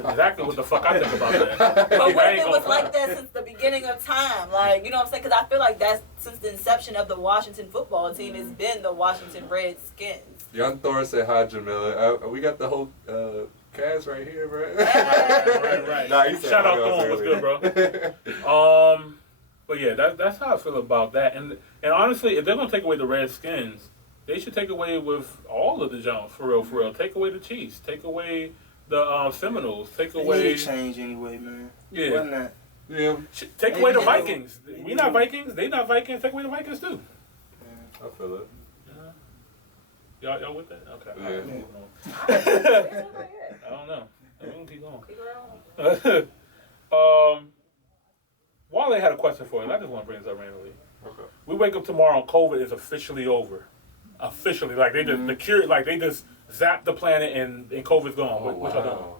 exactly what the fuck I think about that. But what if it was like that since the beginning of time? Like, you know what I'm saying? Because I feel like that's since the inception of the Washington football team, it's been the Washington Redskins. Young Thor said hi, Jamila. We got the whole cast right here, bro. Right. Nah, he said shout out Thor. What's good, bro? But yeah, that's how I feel about that. And honestly, if they're going to take away the Redskins, they should take away with all of the Jones, for real. Take away the Chiefs. Take away the Seminoles. Take away... They change anyway, man. Yeah. Why not? Yeah. Take away the Vikings. We not Vikings. They not Vikings. Take away the Vikings, too. I feel it. Y'all with that? Okay. Yeah. I don't know. We can keep going. Wale had a question for you. I just want to bring this up randomly. Okay. We wake up tomorrow and COVID is officially over. Officially, like they just the cure, like they just zapped the planet and COVID's gone. Oh, What y'all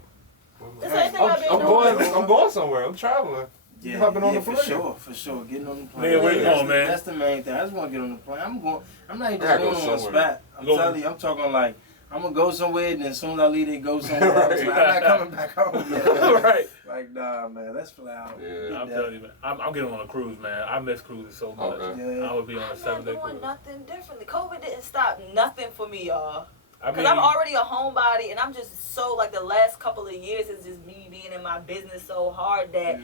This ain't thing I've been doing. I'm going somewhere. I'm traveling. Yeah, Hopping on the for plane. for sure. Getting on the plane. Man, where you going, man? That's the main thing. I just want to get on the plane. I'm not even I just gotta going go on somewhere. spot. I'm telling you, I'm talking like I'm gonna go somewhere, and then as soon as I leave, they go somewhere else. Right. Like, I'm not coming back home yet. Right. Like, nah, man, let's fly out. Yeah. I'm telling you, man. I'm getting on a cruise, man. I miss cruising so much. Okay. Yeah. I would be on a I'm 7-day not doing cruise. nothing differently. COVID didn't stop nothing for me, y'all. I Because mean, I'm already a homebody, and I'm just so, like, the last couple of years is just me being in my business so hard that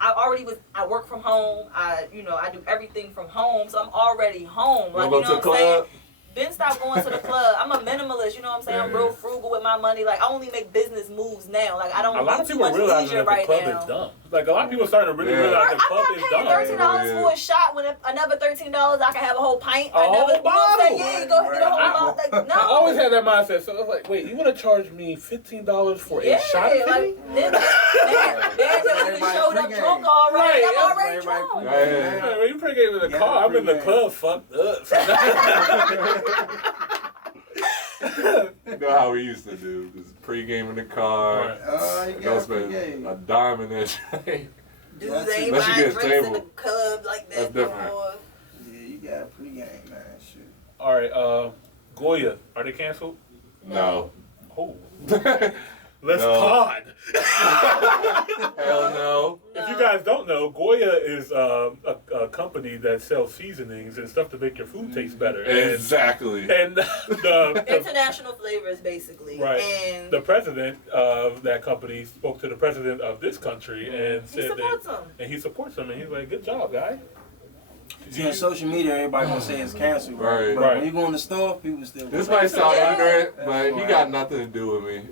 I work from home. I do everything from home, so I'm already home. Like, Go to the club. Then stop going to the club. I'm a minimalist, you know what I'm saying? I'm real frugal with my money. Like, I only make business moves now. Like, I don't a lot need of too people much realizing leisure that the right club now. is dumb. Like, a lot of people are starting to really realize the I'm club not is paying dumb. $13 for a shot when another $13 I can have a whole pint. A whole you know what I'm bottle. saying? Yeah, you go get a whole bottle. Like, no. I always had that mindset. So I was like, wait, you want to charge me $15 for a shot of like, Henny? then just showed up drunk already. Right, I'm already everybody drunk. Yeah. Man, when you pregame in the Yeah, car, I'm in the pregame. club fucked up. You know how we used to do? Just pregame in the car. Right. You Don't got spend pregame. a dime in that shit. Dudes That's ain't unless you buying get a drinks in table. the club like that That's no different. more. Yeah, you got pregame, man. Shit. All right, Goya, are they canceled? No. Oh. Let's No. pod. Hell no. If you guys don't know, Goya is a company that sells seasonings and stuff to make your food taste better. Exactly. And the International flavors, basically. right, And the president of that company spoke to the president of this country and he said supports that, them. and he supports them, and he's like, "Good job, guy." See, on social media, everybody gonna say it's canceled, Right. But Right. when you go in the store, people still. This might sound Yeah. ignorant, but he Right. got nothing to do with me.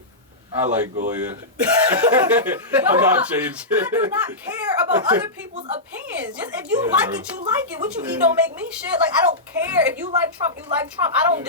I like Goya. I'm not changing. I do not care about other people's opinions. Just if you Yeah, like bro. it, you like it. What you eat don't make me shit. Like, I don't care. If you like Trump, you like Trump. I don't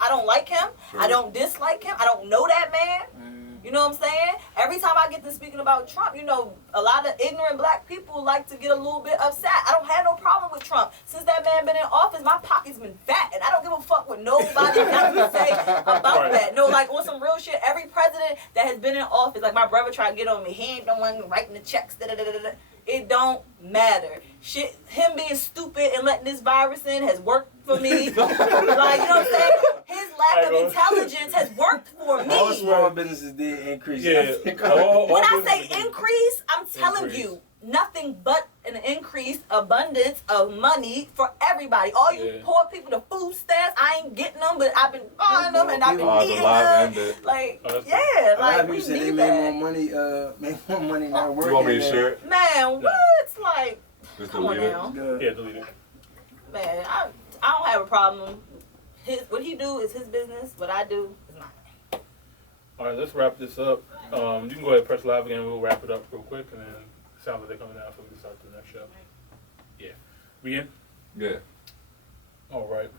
I don't like him. Sure. I don't dislike him. I don't know that man. You know what I'm saying? Every time I get to speaking about Trump, you know, a lot of ignorant black people like to get a little bit upset. I don't have no problem with Trump. Since that man been in office, my pocket's been fat, and I don't give a fuck what nobody got to say about Right. that. No, like, on some real shit, every president that has been in office, like my brother tried to get on me, he ain't the one writing the checks, da-da-da-da-da. It don't matter. Shit, him being stupid and letting this virus in has worked for me. Like, you know what I'm saying? His lack of intelligence has worked for me. All small businesses did increase. Yeah. When I say increase, I'm telling Increase. you, nothing but an increased abundance of money for everybody. All you Yeah. poor people, the food stamps, I ain't getting them, but I've been buying them and I've been Oh, the eating live them. ended. Like, Oh, that's yeah, A lot like, of we people said they need made that. more money not working. You want me to than- share it? Man, what? Like, Just come on delete it? now. Good. Yeah, delete it. Man, I don't have a problem. What he do is his business. What I do is mine. All right, let's wrap this up. You can go ahead and press live again. We'll wrap it up real quick, and then it sounds like they're coming out, so we can start the next show. Yeah. We in? Yeah. All right.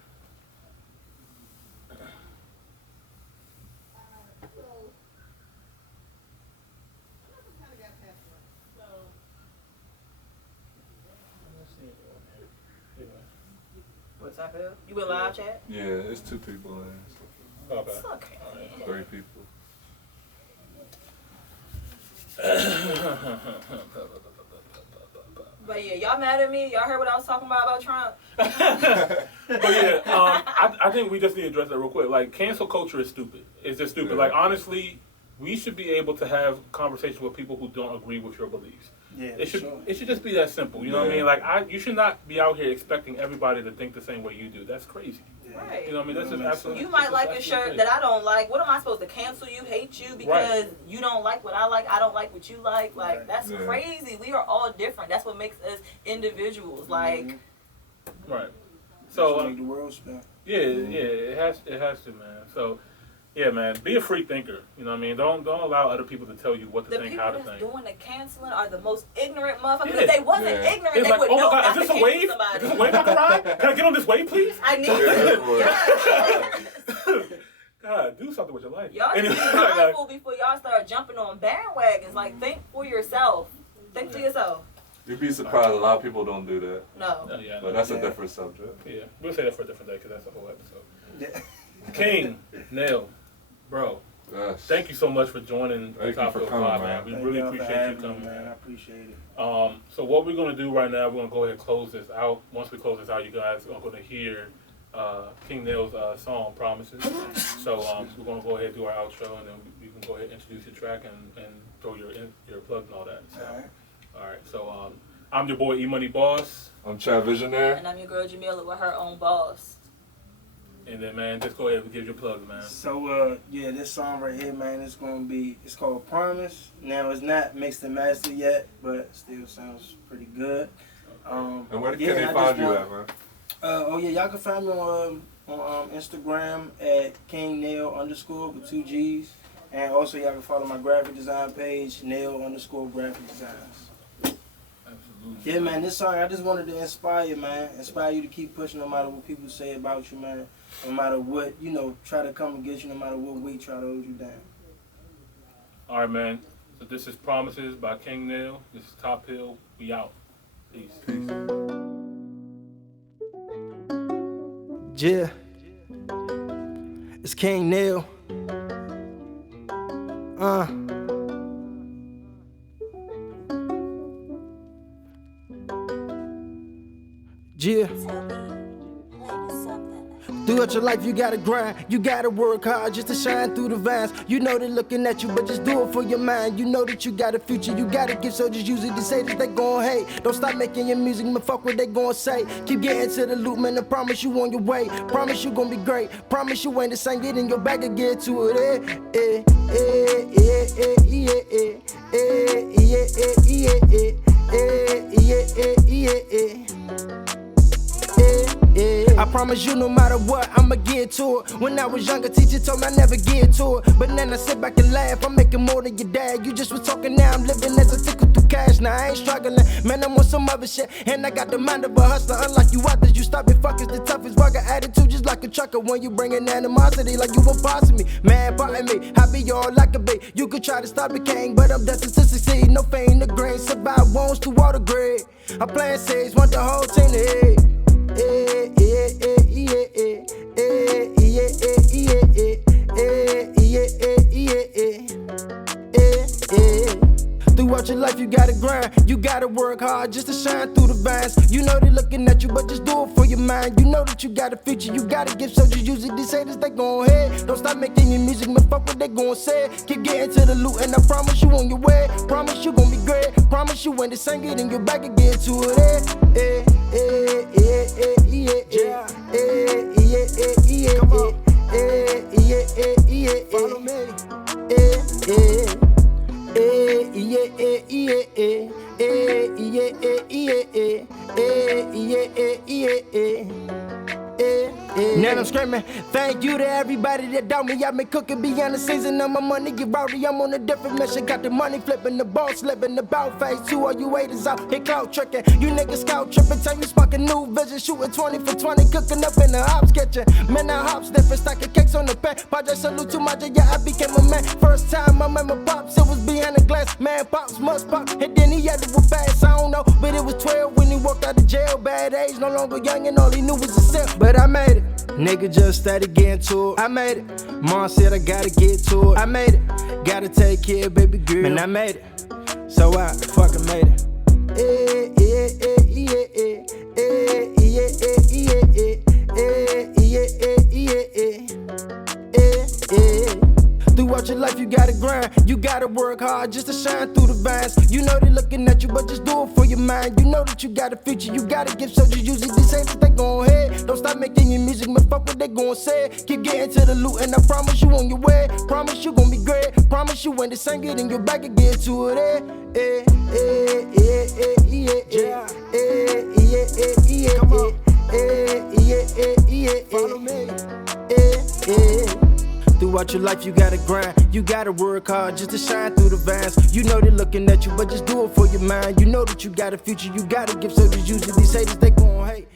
What's up, Phil? You in live chat? Yeah, it's 2 people in. Okay. It's okay. 3 people. But yeah, y'all mad at me? Y'all heard what I was talking about Trump? But yeah, I think we just need to address that real quick. Like, cancel culture is stupid. It's just stupid. Yeah. Like, honestly, we should be able to have conversations with people who don't agree with your beliefs. Yeah, It should sure. it should just be that simple. You know what I Yeah. mean? Like, you should not be out here expecting everybody to think the same way you do. That's crazy. Right. You know what I mean? That's just absolutely. You might that's like a absolutely shirt crazy. that I don't like. What am I supposed to cancel you, hate you because you don't like what I like? I don't like what you like. Like, Right. that's Yeah. crazy. We are all different. That's what makes us individuals. Like, Right. So So make the world spin. yeah, it has to, man. So yeah, man, be a free thinker. You know what I mean? Don't allow other people to tell you what to the think, people how to that's think. doing the canceling are the most ignorant motherfuckers. Yeah. If they wasn't Yeah. ignorant, It's they like, would oh know my God, not is this to a wave? cancel somebody. Is this a wave I can ride? Can I get on this wave, please? I need Yeah. yeah. God, do something with your life. Y'all need to Anyway, be mindful before y'all start jumping on bandwagons. Like, think for yourself. for yourself. You'd be surprised. A lot of people don't do that. No. Yeah. But that's a different subject. Yeah, we'll say that for a different day because that's a whole episode. Yeah. King Gnell, bro. Yes. Thank you so much for joining Thank Top you of for the Pod, coming, man. We Thank really y'all for appreciate you having coming, me, man. I appreciate it. So what we're gonna do right now, we're gonna go ahead and close this out. Once we close this out, you guys are gonna hear King Gnell's song "Promises." So we're gonna go ahead and do our outro, and then you can go ahead and introduce your track and throw your plug and all that. So, all right. So I'm your boy E Money Boss. I'm Chad Visionaire. And I'm your girl Jamila with her own boss. And then, man, just go ahead and give your plugs, man. So, yeah, this song right here, man, it's called Promise. Now, it's not mixed and mastered yet, but still sounds pretty good. And where can they find you at, man? Y'all can find me on Instagram at Kinggnell _ with 2 G's. And also, y'all can follow my graphic design page, Gnell _ graphic designs. Absolutely. Yeah, man, this song, I just wanted to inspire you to keep pushing no matter what people say about you, man. No matter what, try to come against you, no matter what weight try to hold you down. All right, man. So this is Promises by King Gnell. This is Top Hill. We out. Peace. Yeah, it's King Gnell. Yeah. Throughout your life, you gotta grind, you gotta work hard just to shine through the vines. You know they're looking at you, but just do it for your mind. You know that you got a future, you gotta give, so just use it to say that they gon' hate. Don't stop making your music, man, fuck what they gon' say. Keep getting to the loop, man, I promise you on your way. Promise you gon' be great, promise you ain't the same. Get in your bag and get to it, I promise you no matter what, I'ma get to it. When I was younger, teacher told me I never get to it. But then I sit back and laugh, I'm making more than your dad. You just was talking, now I'm living as a tickle through cash. Now I ain't struggling, man, I'm on some other shit. And I got the mind of a hustler, unlike you others. You stop it, fuckers, the toughest bugger. Attitude just like a trucker. When you bringin' animosity, like you were bossing me. Man, pardon me, I be all like a bait. You could try to stop the king, but I'm destined to succeed. No fame, no grain, survive wounds through all the grade. I plan saves, want the whole team to hit. Throughout your life, you gotta grind, you gotta work hard just to shine through the vines. You know they're looking at you, but just do it for your mind. You know that you got a future, you gotta give, so just use it. These haters, they gon' hate. Don't stop making your music, man, fuck what they gon' say. Keep getting to the loot, and I promise you on your way. Promise you gon' be great, promise you when they sing it in your back and get to it. Follow me. Now I'm screaming, thank you to everybody that doubt me. I've been cooking beyond the season of my money. Get rowdy, I'm on a different mission. Got the money flipping, the ball slipping, the bout phase 2. All you haters out here clout tricking. You niggas scout tripping, tell you sparking new vision. Shooting 20 for 20, cooking up in the hops kitchen. Man, I hop sniffing, stacking cakes on the pen. Project salute to my J, yeah, I became a man. First time I met my pops, it was behind the glass. Man, pops must pop, and then he had to whip fast. I don't know, but it was 12 when he walked out of jail. Bad age, no longer young, and all he knew was a sip. But I made it. Nigga just started getting to it. I made it. Mom said I gotta get to it. I made it. Gotta take care of baby girl. And I made it. So I fucking made it. Throughout your life, you gotta grind, you gotta work hard just to shine through the vines. You know they're looking at you, but just do it for your mind. You know that you got a future, you gotta give, so just use it. These haters, they gon' hate. Don't stop making your music, man, fuck what they gon' say. Keep getting to the loot, and I promise you on your way. Promise you gon' be great, promise you when they sing it in your back and get to it. Follow me. Throughout your life, you gotta grind, you gotta work hard just to shine through the vines. You know they're looking at you, but just do it for your mind. You know that you got a future, you gotta give, so just use it. These haters, they gon' hate.